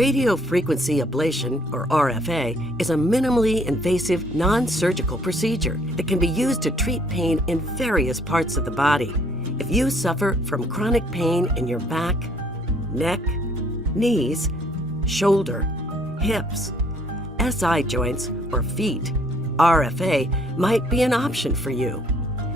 Radiofrequency ablation, or RFA, is a minimally invasive, non-surgical procedure that can be used to treat pain in various parts of the body. If you suffer from chronic pain in your back, neck, knees, shoulder, hips, SI joints, or feet, RFA might be an option for you.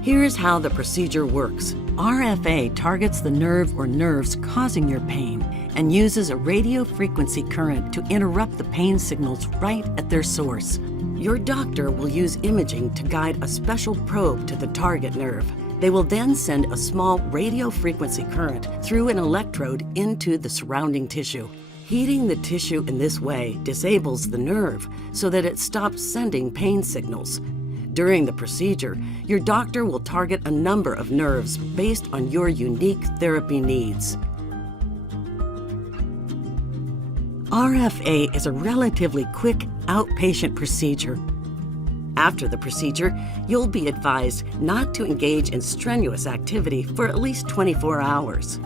Here's how the procedure works. RFA targets the nerve or nerves causing your pain and uses a radio frequency current to interrupt the pain signals right at their source. Your doctor will use imaging to guide a special probe to the target nerve. They will then send a small radio frequency current through an electrode into the surrounding tissue. Heating the tissue in this way disables the nerve so that it stops sending pain signals. During the procedure, your doctor will target a number of nerves based on your unique therapy needs. RFA is a relatively quick outpatient procedure. After the procedure, you'll be advised not to engage in strenuous activity for at least 24 hours.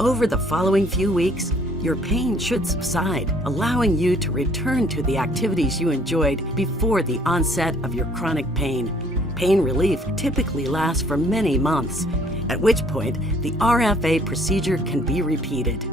Over the following few weeks, your pain should subside, allowing you to return to the activities you enjoyed before the onset of your chronic pain. Pain relief typically lasts for many months, at which point the RFA procedure can be repeated.